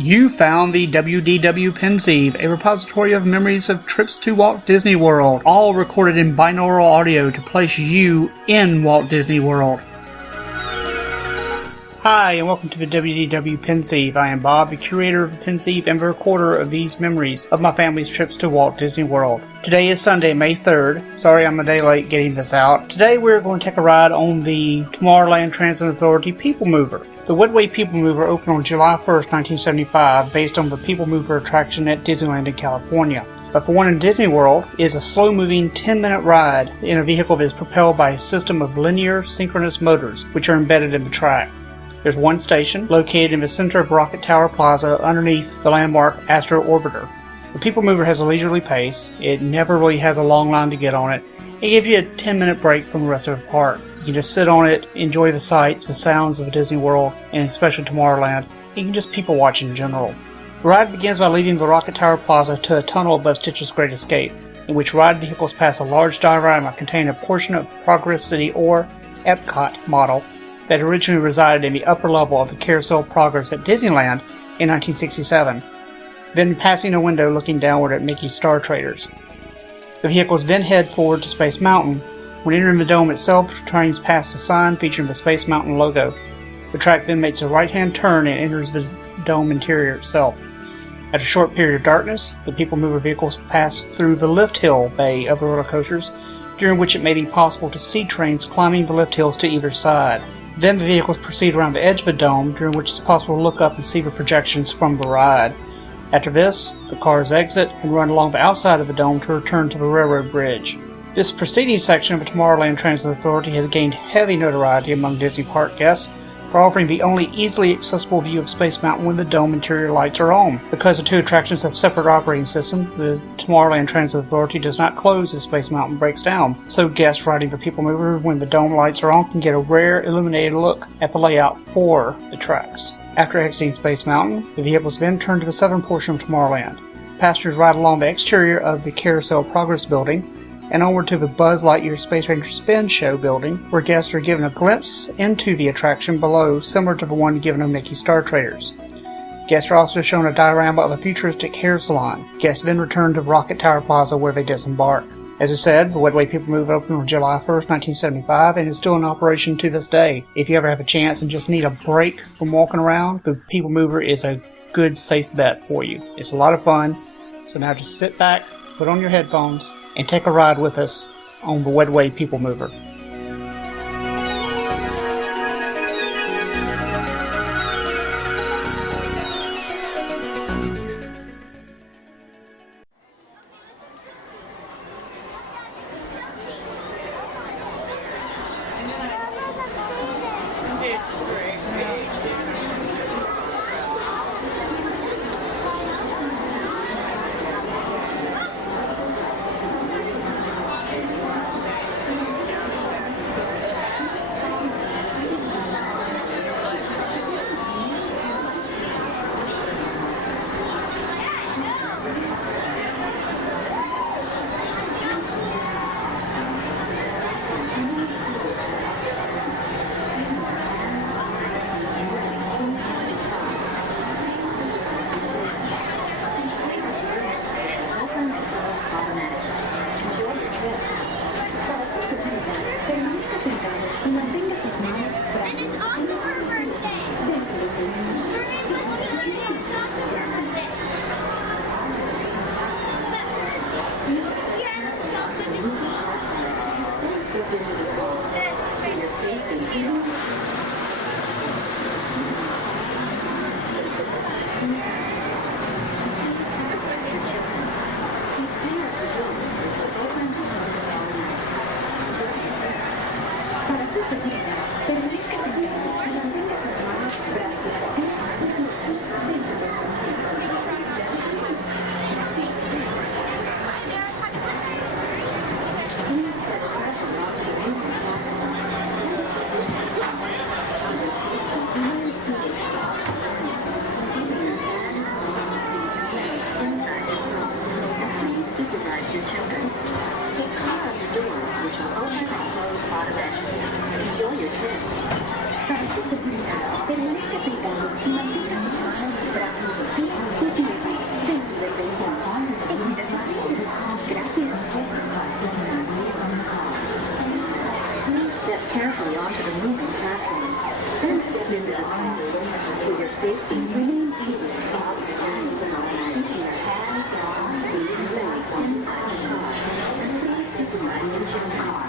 You found the WDW Pensieve, a repository of memories of trips to Walt Disney World, all recorded in binaural audio to place you in Walt Disney World. Hi, and welcome to the WDW Pensieve. I am Bob, the curator of the Pensieve and the recorder of these memories of my family's trips to Walt Disney World. Today is Sunday, May 3rd. Sorry I'm a day late getting this out. Today we're going to take a ride on the Tomorrowland Transit Authority People Mover. The Woodway People Mover opened on July 1st, 1975, based on the People Mover attraction at Disneyland in California. But the one in Disney World is a slow-moving 10-minute ride in a vehicle that is propelled by a system of linear synchronous motors, which are embedded in the track. There's one station located in the center of Rocket Tower Plaza underneath the landmark Astro Orbiter. The People Mover has a leisurely pace. It never really has a long line to get on it. It gives you a 10-minute break from the rest of the park. You can just sit on it, enjoy the sights, the sounds of Disney World, and especially Tomorrowland. You can just people watch in general. The ride begins by leaving the Rocket Tower Plaza to a tunnel above Stitch's Great Escape, in which ride vehicles pass a large diorama containing a portion of Progress City or Epcot model that originally resided in the upper level of the Carousel Progress at Disneyland in 1967, then passing a window looking downward at Mickey's Star Traders. The vehicles then head forward to Space Mountain. When entering the dome itself, trains pass a sign featuring the Space Mountain logo. The track then makes a right-hand turn and enters the dome interior itself. After a short period of darkness, the People Mover vehicles pass through the lift hill bay of the roller coasters, during which it may be possible to see trains climbing the lift hills to either side. Then the vehicles proceed around the edge of the dome, during which it's possible to look up and see the projections from the ride. After this, the cars exit and run along the outside of the dome to return to the railroad bridge. This preceding section of the Tomorrowland Transit Authority has gained heavy notoriety among Disney Park guests for offering the only easily accessible view of Space Mountain when the dome interior lights are on. Because the two attractions have separate operating systems, the Tomorrowland Transit Authority does not close as Space Mountain breaks down, so guests riding the People Mover when the dome lights are on can get a rare illuminated look at the layout for the tracks. After exiting Space Mountain, the vehicles then turn to the southern portion of Tomorrowland. Passengers ride along the exterior of the Carousel Progress building and onward to the Buzz Lightyear Space Ranger Spin Show building, where guests are given a glimpse into the attraction below, similar to the one given on Mickey's Star Traders. Guests are also shown a diorama of a futuristic hair salon. Guests then return to Rocket Tower Plaza where they disembark. As I said, the Woodway People Mover opened on July 1st, 1975, and is still in operation to this day. If you ever have a chance and just need a break from walking around, the People Mover is a good, safe bet for you. It's a lot of fun, so now just sit back, put on your headphones, and take a ride with us on the Woodway People Mover. into the console. For your safety, remain seated to oxygen the line. Keeping your hands, arms, feet, and legs inside the car. Please supervise entering the car.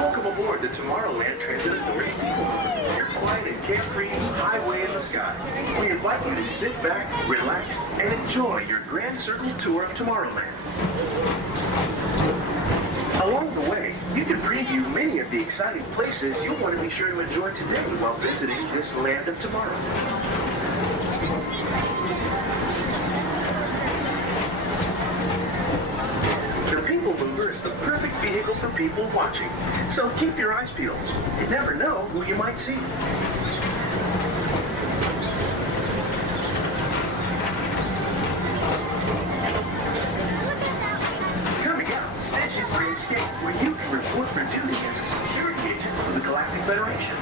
Welcome aboard the Tomorrowland Transit Authority People Mover, your quiet and carefree highway in the sky. We invite you to sit back, relax, and enjoy your Grand Circle tour of Tomorrowland. Along the way, you can preview many of the exciting places you'll want to be sure to enjoy today while visiting this land of tomorrow. The People Mover is the perfect vehicle for people watching, so keep your eyes peeled. You never know who you might see. Coming up, Stitch's Great Escape, where you can report for duty as a security agent for the Galactic Federation.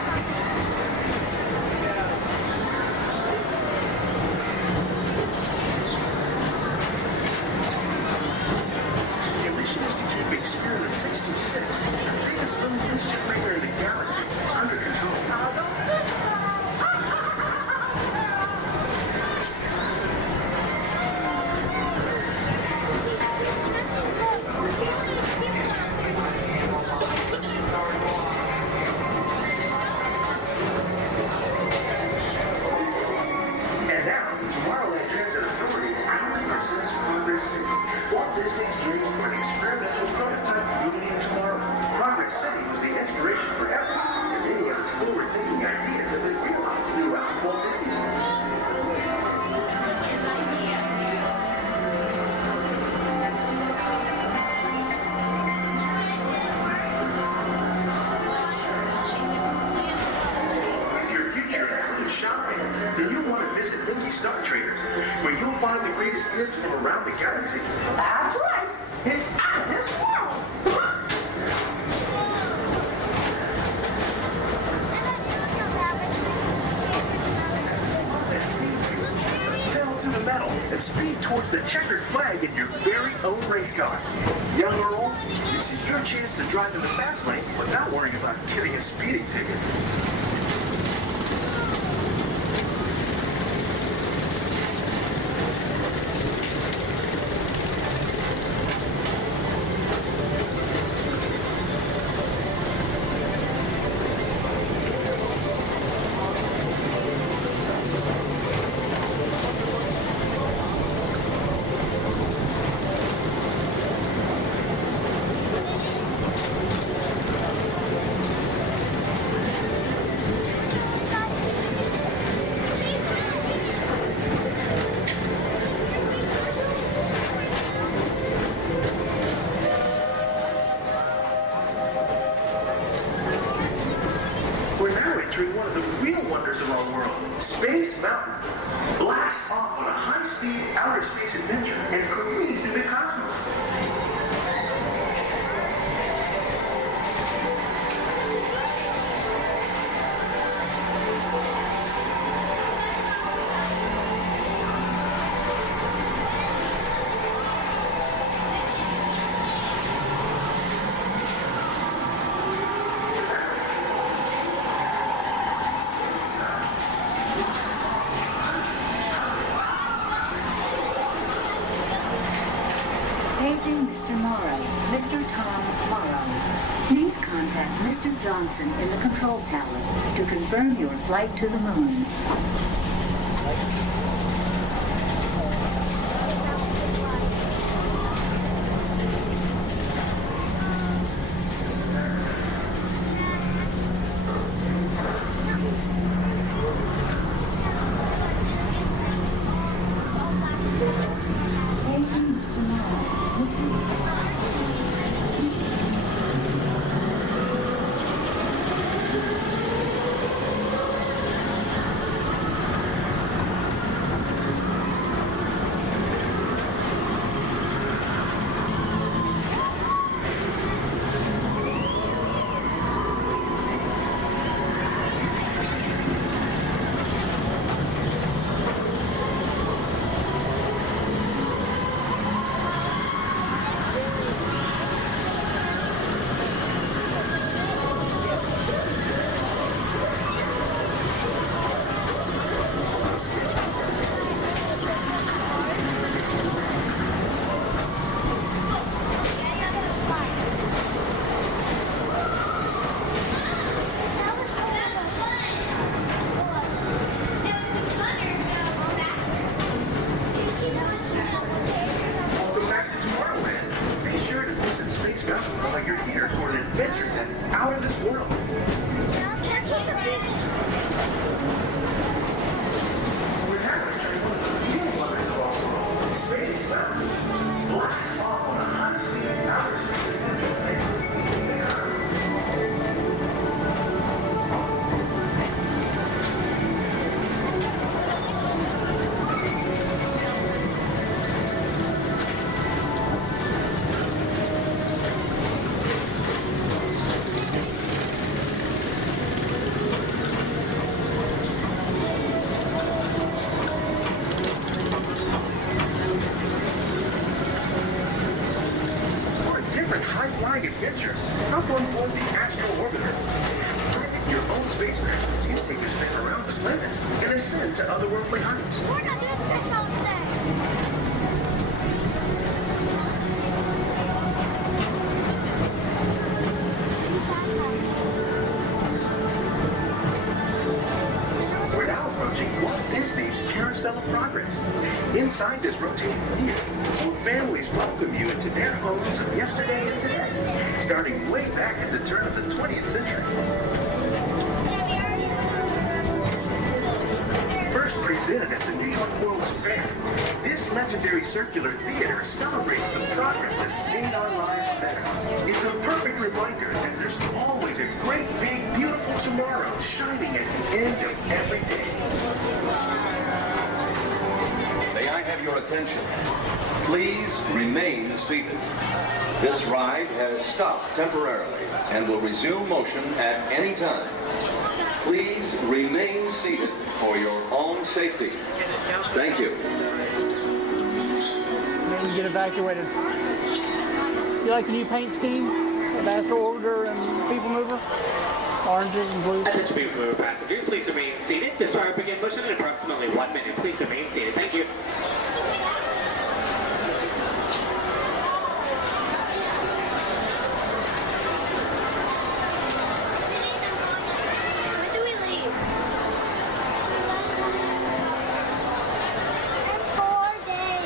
Experiment 626, the biggest little mischief maker in the galaxy, under control. And now, the Tomorrowland Transit Authority proudly presents Progress City, Walt Disney's dream for an experimental prototype community of tomorrow. Progress City was the inspiration for Epic, and many of its forward-thinking ideas have been realized throughout Walt Disney World. If your future includes shopping, then you'll want to visit Mickey Star Traders, where you'll find the greatest goods from around the galaxy. That's right. It's out of this world. Pedal to the metal and speed towards the checkered flag in your very own race car. Young or old, this is your chance to drive in the fast lane without worrying about getting a speeding ticket. One of the real wonders of our world, Space Mountain. Blast off on a high-speed outer space adventure and careen through the cosmos. Paging Mr. Morrow, Mr. Tom Morrow. Please contact Mr. Johnson in the control tower to confirm your flight to the moon. Paging Mr. Morrow, Mr. spacecraft museum take this trip around the planet and ascend to otherworldly heights. We're not doing space travel today. We're now approaching Walt Disney's Carousel of Progress. Inside this rotating wheel, families welcome you into their homes of yesterday and today, starting way back at the turn of the 20th century. First presented at the New York World's Fair, this legendary circular theater celebrates the progress that has made our lives better. It's a perfect reminder that there's always a great, big, beautiful tomorrow shining at the end of every day. May I have your attention? Please remain seated. This ride has stopped temporarily and will resume motion at any time. Please remain seated for your own safety. Thank you. And get evacuated. You like the new paint scheme? Of Astro Orbiter and People Mover? Oranges and blues. Attention People Mover passengers, please remain seated. This ride will begin motion in approximately 1 minute. Please remain seated. Thank you. When do we leave? In 4 days.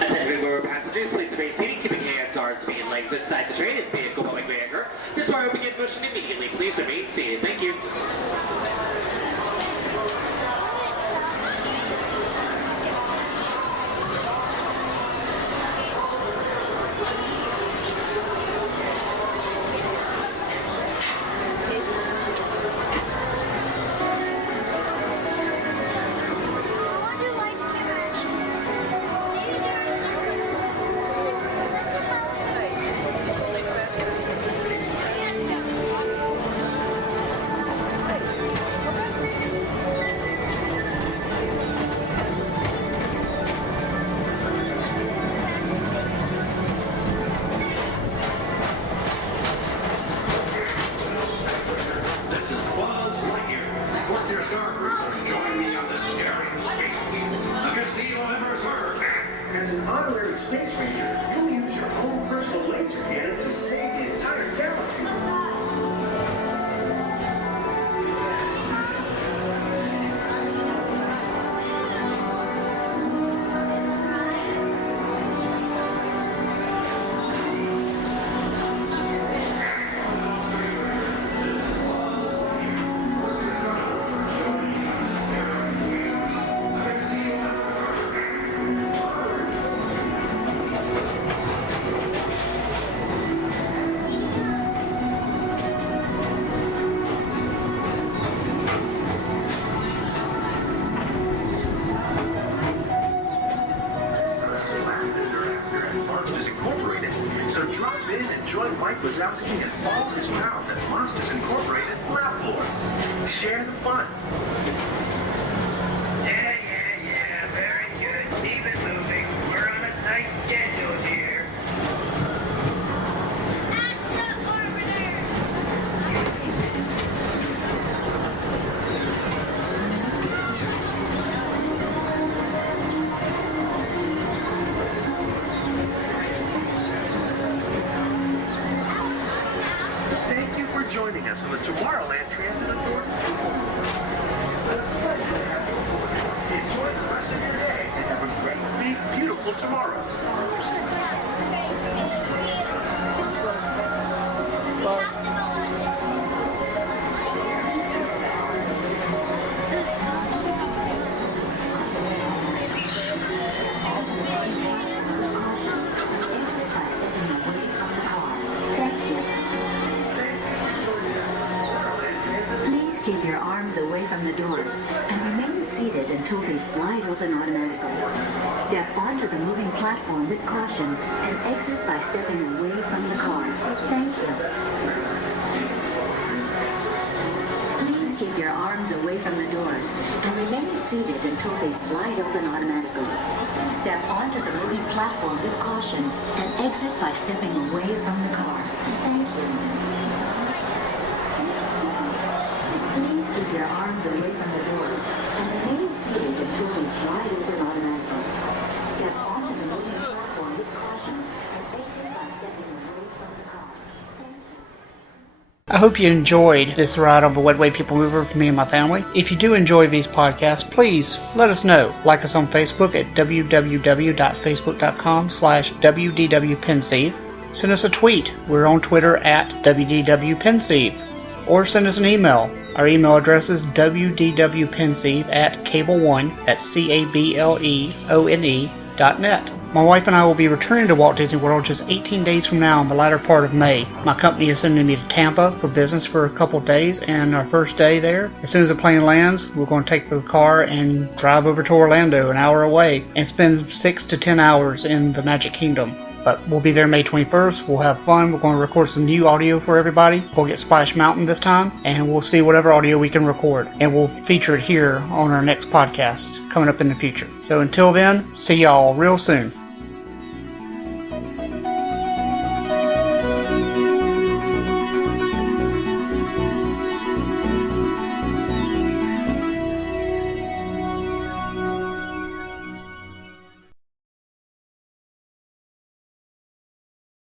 Attention People Mover passengers, please remain seated. Keeping hands, arms, feet, and legs inside the train as vehicle public anchor. This ride will begin motion immediately. Please remain seated. Thank you. This is Buzz Lightyear. Report to your star cruiser and join me on this daring space mission. The casino never serves. As an honorary space ranger, you'll use your own personal laser cannon to save the entire galaxy. So drop in and join Mike Wazowski and all his pals at Monsters Incorporated Laugh Floor. Share the fun. Yeah, very good. Keep it moving. We're on a tight schedule here. Thank you for joining us on the Tomorrowland Transit Authority. It's been a pleasure to have you aboard. Enjoy the rest of your day and have a great, big, beautiful tomorrow. arms away from the doors and remain seated until they slide open automatically. Step onto the moving platform with caution and exit by stepping away from the car. Thank you. Please keep your arms away from the doors and remain seated until they slide open automatically. Step onto the moving platform with caution and exit by stepping away from the car. Thank you. Please keep your arms away from the doors and remain seated until they slide open automatically. Step onto the moving platform with caution and exit by stepping away from the car. Thank you. I hope you enjoyed this ride on the Wetway People Mover for me and my family. If you do enjoy these podcasts, please let us know. Like us on Facebook at www.facebook.com/WDW Pensieve. Send us a tweet. We're on Twitter at WDW Pensieve. Or send us an email. Our email address is wdwpensieve@cable1, that's CABLEONE.net. My wife and I will be returning to Walt Disney World just 18 days from now in the latter part of May. My company is sending me to Tampa for business for a couple of days, and our first day there, as soon as the plane lands, we're going to take the car and drive over to Orlando, an hour away, and spend 6 to 10 hours in the Magic Kingdom. But we'll be there May 21st. We'll have fun. We're going to record some new audio for everybody. We'll get Splash Mountain this time, and we'll see whatever audio we can record. And we'll feature it here on our next podcast coming up in the future. So until then, see y'all real soon.